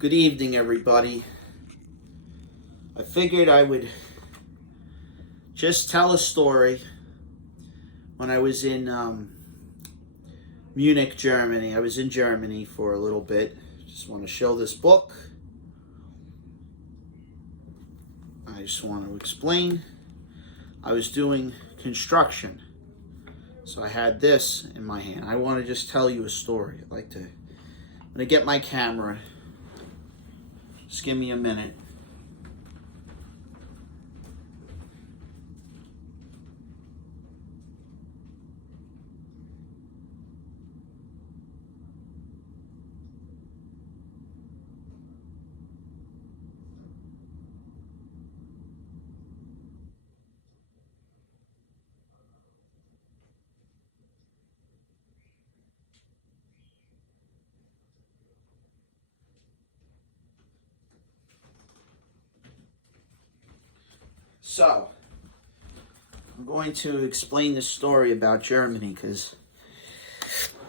Good evening, everybody. I figured I would just tell a story. When I was in Munich, Germany, I was in Germany for a little bit. Just want to show this book. I just want to explain. I was doing construction, so I had this in my hand. I want to just tell you a story. I'm going to get my camera. Just give me a minute. So, I'm going to explain this story about Germany because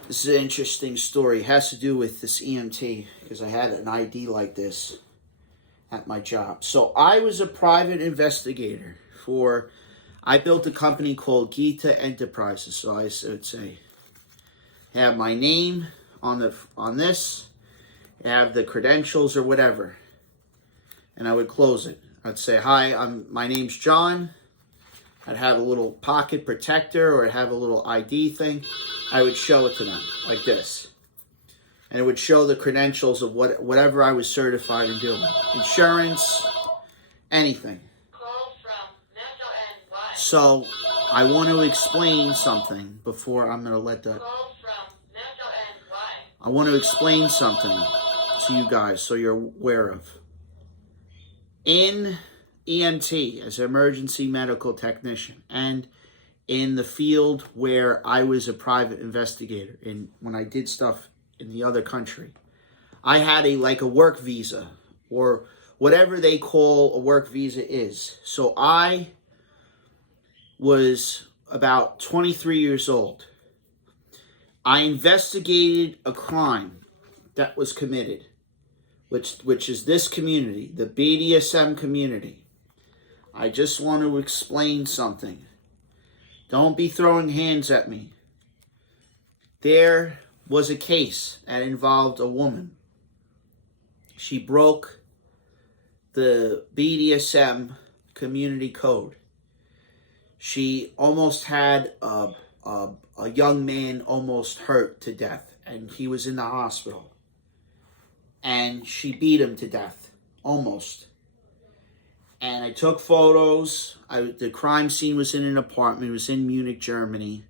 this is an interesting story. It has to do with this EMT because I had an ID like this at my job. So, I was a private investigator I built a company called Gita Enterprises. So, I would say, have my name on this, have the credentials or whatever, and I would close it. I'd say, hi, my name's John. I'd have a little pocket protector or I'd have a little ID thing. I would show it to them like this. And it would show the credentials of whatever I was certified in doing. Insurance, anything. So I want to explain something before I'm going to let the... I want to explain something to you guys so you're aware of. In EMT, as an emergency medical technician, and in the field where I was a private investigator, when I did stuff in the other country, I had a work visa, or whatever they call a work visa is. So I was about 23 years old. I investigated a crime that was committed, which is this community, the BDSM community. I just want to explain something. Don't be throwing hands at me. There was a case that involved a woman. She broke the BDSM community code. She almost had a young man almost hurt to death, and he was in the hospital. And she beat him to death, almost. And I took photos. The crime scene was in an apartment. It was in Munich, Germany.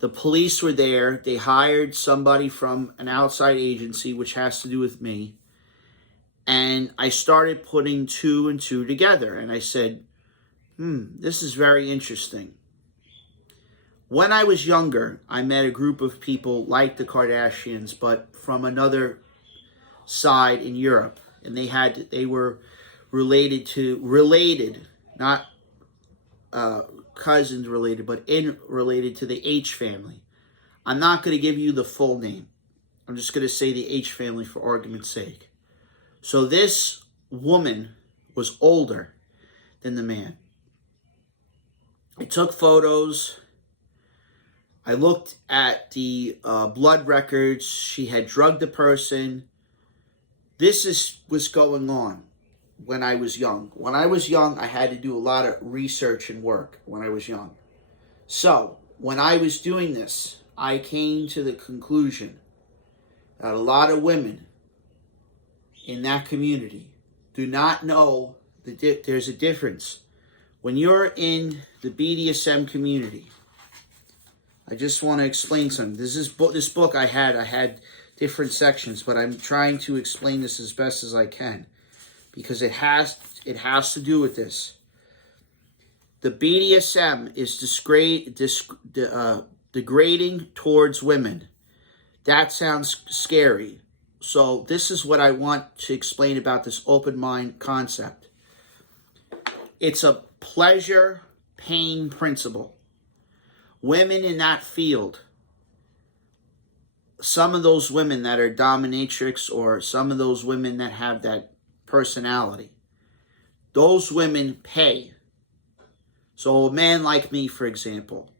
The police were there. They hired somebody from an outside agency, which has to do with me. And I started putting two and two together. And I said, this is very interesting. When I was younger, I met a group of people like the Kardashians, but from another side in Europe, and they were related, not cousins related, but related to the H family. I'm not going to give you the full name. I'm just going to say the H family for argument's sake. So this woman was older than the man. I took photos. I looked at the blood records. She had drugged the person. This was going on when I was young. When I was young, I had to do a lot of research and work when I was young. So, when I was doing this, I came to the conclusion that a lot of women in that community do not know that there's a difference. When you're in the BDSM community, I just want to explain something. This book I had different sections, but I'm trying to explain this as best as I can because it has to do with this. The BDSM is degrading towards women. That sounds scary. So this is what I want to explain about this open mind concept. It's a pleasure pain principle. Women in that field some of those women that are dominatrix, or some of those women that have that personality, those women pay. So a man like me, for example,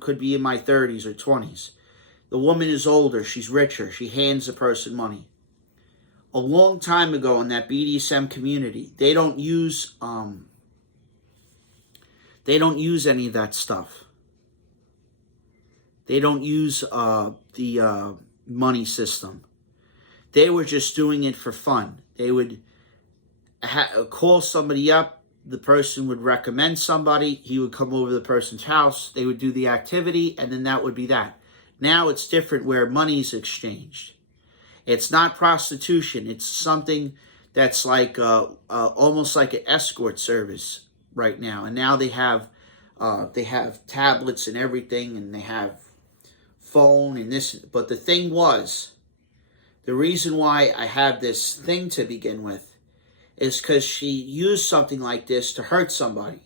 could be in my 30s or 20s. The woman is older, she's richer, she hands the person money. A long time ago in that BDSM community, they don't use any of that stuff. They don't use the money system. They were just doing it for fun. They would call somebody up. The person would recommend somebody. He would come over to the person's house. They would do the activity, and then that would be that. Now it's different, where money's exchanged. It's not prostitution. It's something that's like almost like an escort service right now. And now they have tablets and everything, and they have phone and this. But the thing was, the reason why I have this thing to begin with is because she used something like this to hurt somebody.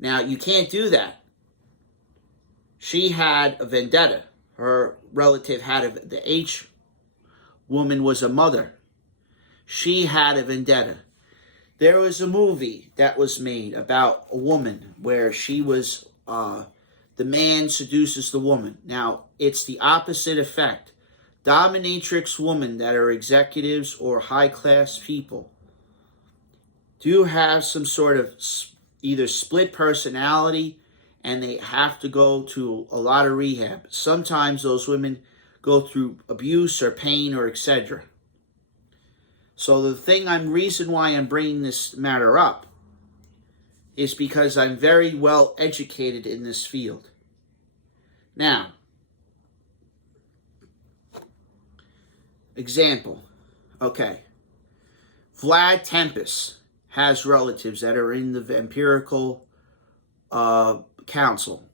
Now, you can't do that. She had a vendetta. Her relative had the H woman was a mother. She had a vendetta. There was a movie that was made about a woman where she was, the man seduces the woman. Now, it's the opposite effect. Dominatrix women that are executives or high-class people do have some sort of either split personality, and they have to go to a lot of rehab. Sometimes those women go through abuse or pain or etc. So the reason why I'm bringing this matter up is because I'm very well educated in this field. Now, example, okay, Vlad Tempest has relatives that are in the vampirical council.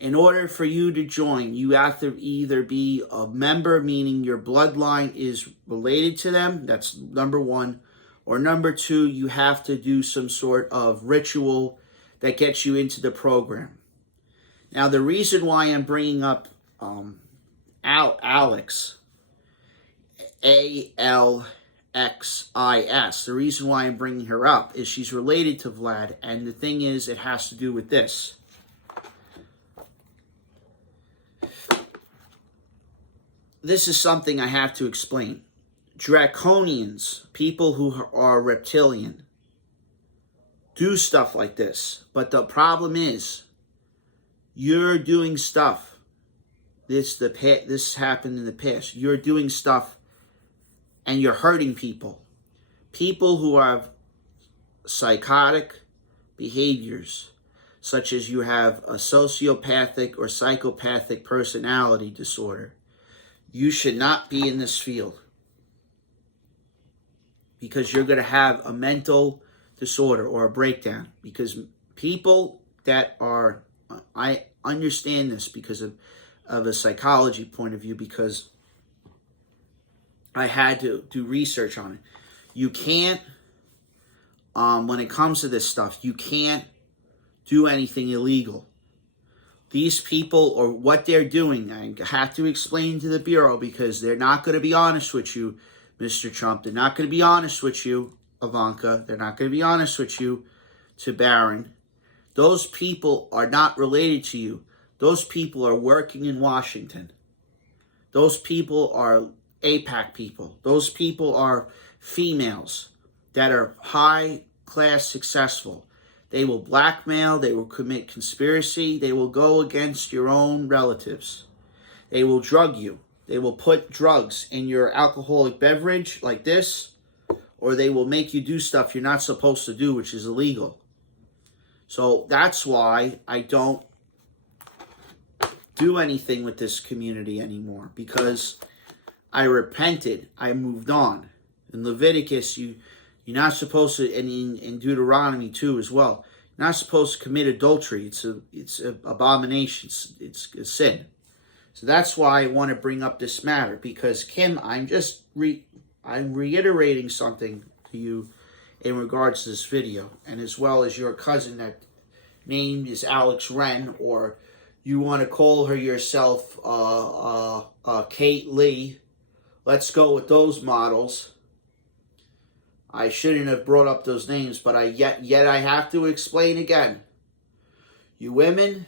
In order for you to join, you have to either be a member, meaning your bloodline is related to them, that's number one, or number two, you have to do some sort of ritual that gets you into the program. Now, the reason why I'm bringing up Alex, Alxis, the reason why I'm bringing her up is she's related to Vlad, and the thing is, it has to do with this. This is something I have to explain. Draconians, people who are reptilian, do stuff like this. But the problem is, you're doing stuff. This happened in the past. You're doing stuff and you're hurting people. People who have psychotic behaviors, such as you have a sociopathic or psychopathic personality disorder. You should not be in this field, because you're going to have a mental disorder or a breakdown. Because people that are, I understand this because of a psychology point of view, because I had to do research on it. You can't, when it comes to this stuff, you can't do anything illegal. These people, or what they're doing, I have to explain to the Bureau, because they're not going to be honest with you, Mr. Trump. They're not going to be honest with you, Ivanka. They're not going to be honest with you, to Barron. Those people are not related to you. Those people are working in Washington. Those people are APAC people. Those people are females that are high-class successful. They will blackmail, they will commit conspiracy, they will go against your own relatives. They will drug you. They will put drugs in your alcoholic beverage like this, or they will make you do stuff you're not supposed to do, which is illegal. So that's why I don't do anything with this community anymore, because I repented. I moved on. In Leviticus, you're not supposed to, and in Deuteronomy too as well, you're not supposed to commit adultery. It's an abomination. It's a sin. So that's why I want to bring up this matter, because Kim, I'm reiterating something to you in regards to this video, and as well as your cousin that name is Alex Wren, or You want to call her yourself Kate Lee. Let's go with those models. I shouldn't have brought up those names, but yet I have to explain again. You women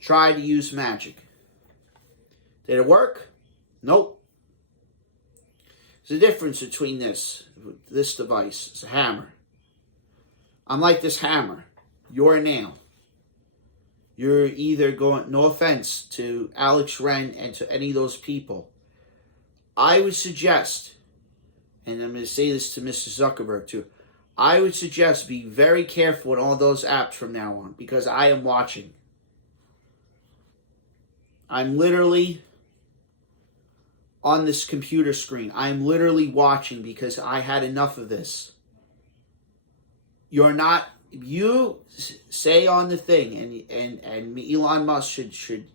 try to use magic. Did it work? Nope. There's a difference between this device. It's a hammer. I'm like this hammer. You're a nail. You're either going, no offense to Alex Wren and to any of those people, I would suggest, and I'm going to say this to Mr. Zuckerberg too, I would suggest be very careful with all those apps from now on, because I am watching. I'm literally on this computer screen. I'm literally watching because I had enough of this. You say on the thing, and Elon Musk should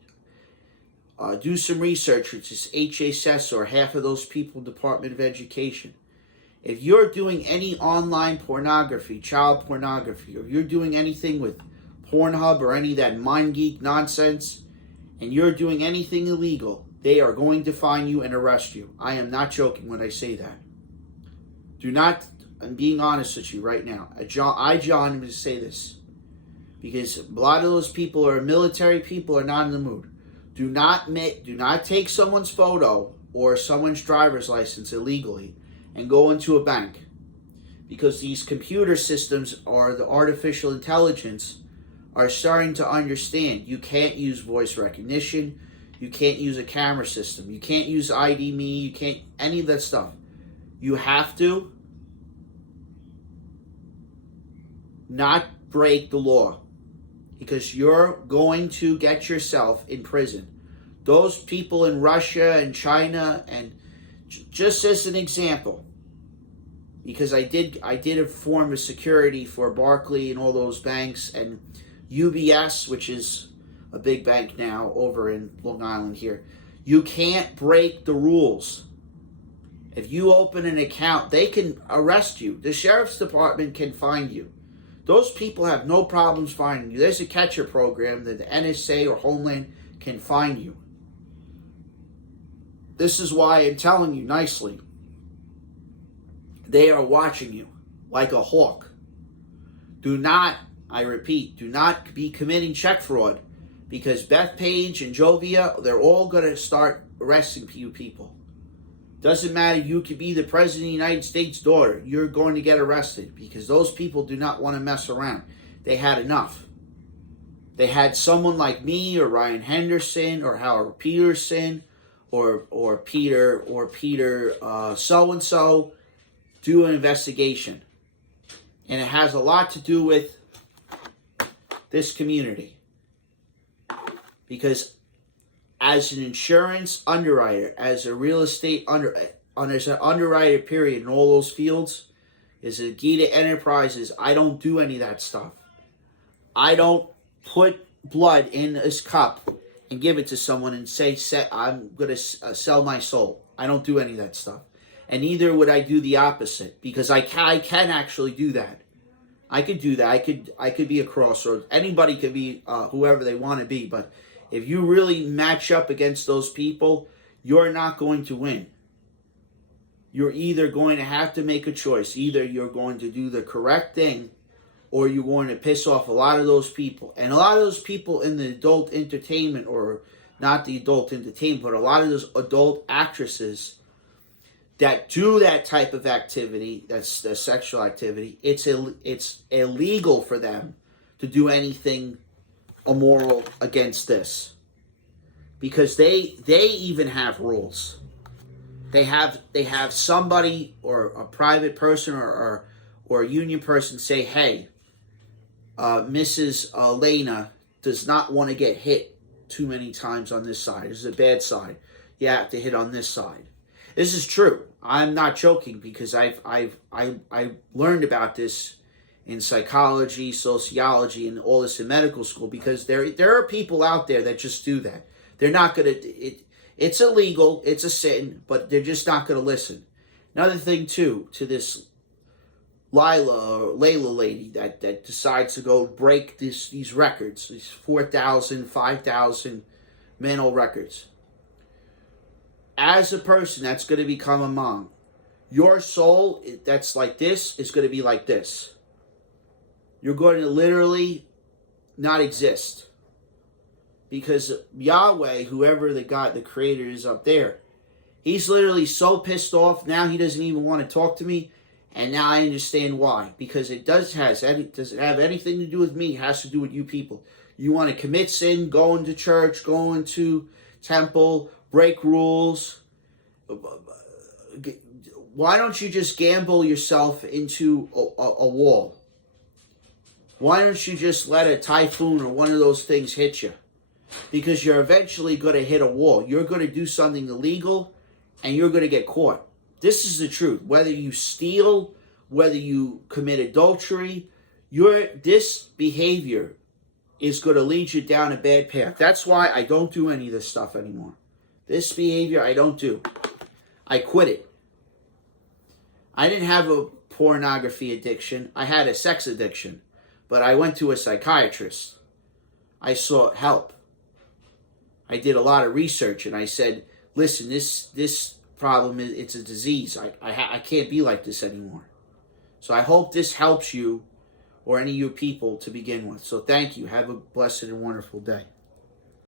do some research, which is HHS or half of those people, Department of Education. If you're doing any online pornography, child pornography, or you're doing anything with Pornhub or any of that MindGeek nonsense, and you're doing anything illegal, they are going to find you and arrest you. I am not joking when I say that. I'm being honest with you right now. John, I'm going to say this, because a lot of those people are military people, are not in the mood. Do not take someone's photo or someone's driver's license illegally and go into a bank, because these computer systems or the artificial intelligence are starting to understand you can't use voice recognition, you can't use a camera system, you can't use ID me, you can't any of that stuff. You have to not break the law, because you're going to get yourself in prison. Those people in Russia and China, and just as an example, because I did a form of security for Barclays and all those banks, and UBS, which is a big bank now over in Long Island here. You can't break the rules. If you open an account, they can arrest you. The sheriff's department can find you. Those people have no problems finding you. There's a catcher program that the NSA or Homeland can find you. This is why I'm telling you nicely. They are watching you like a hawk. Do not, I repeat, do not be committing check fraud, because Bethpage and Jovia, they're all going to start arresting you people. Doesn't matter, you could be the President of the United States' daughter. You're going to get arrested, because those people do not want to mess around. They had enough. They had someone like me or Ryan Henderson or Howard Peterson or Peter so-and-so do an investigation. And it has a lot to do with this community. Because as an insurance underwriter, as a real estate as an underwriter period in all those fields, as a Gita Enterprises, I don't do any of that stuff. I don't put blood in this cup and give it to someone and say I'm going to sell my soul. I don't do any of that stuff. And neither would I do the opposite, because I can actually do that. I could do that. I could be a crossroads. Anybody could be whoever they want to be, but if you really match up against those people, you're not going to win. You're either going to have to make a choice. Either you're going to do the correct thing, or you're going to piss off a lot of those people. And a lot of those people in the adult entertainment, or not the adult entertainment, but a lot of those adult actresses that do that type of activity, that's the sexual activity, it's illegal for them to do anything immoral against this, because they even have rules. They have somebody or a private person or a union person say, hey, Mrs. Elena does not want to get hit too many times on this side. This is a bad side. You have to hit on this side. This is true. I'm not joking, because I learned about this in psychology, sociology, and all this in medical school, because there are people out there that just do that. They're not going to, it's illegal, it's a sin, but they're just not going to listen. Another thing too, to this Lila or Layla lady that decides to go break these records, these 4,000, 5,000 mental records. As a person that's going to become a mom, your soul that's like this is going to be like this. You're going to literally not exist. Because Yahweh, whoever the God, the creator is up there, he's literally so pissed off, now he doesn't even want to talk to me. And now I understand why. Because it doesn't have anything to do with me. It has to do with you people. You want to commit sin, going to church, going to temple, break rules. Why don't you just gamble yourself into a wall? Why don't you just let a typhoon or one of those things hit you? Because you're eventually going to hit a wall. You're going to do something illegal and you're going to get caught. This is the truth. Whether you steal, whether you commit adultery, this behavior is going to lead you down a bad path. That's why I don't do any of this stuff anymore. This behavior I don't do. I quit it. I didn't have a pornography addiction. I had a sex addiction. But I went to a psychiatrist. I sought help. I did a lot of research and I said, listen, this problem, it's a disease. I can't be like this anymore. So I hope this helps you or any of you people to begin with. So thank you. Have a blessed and wonderful day.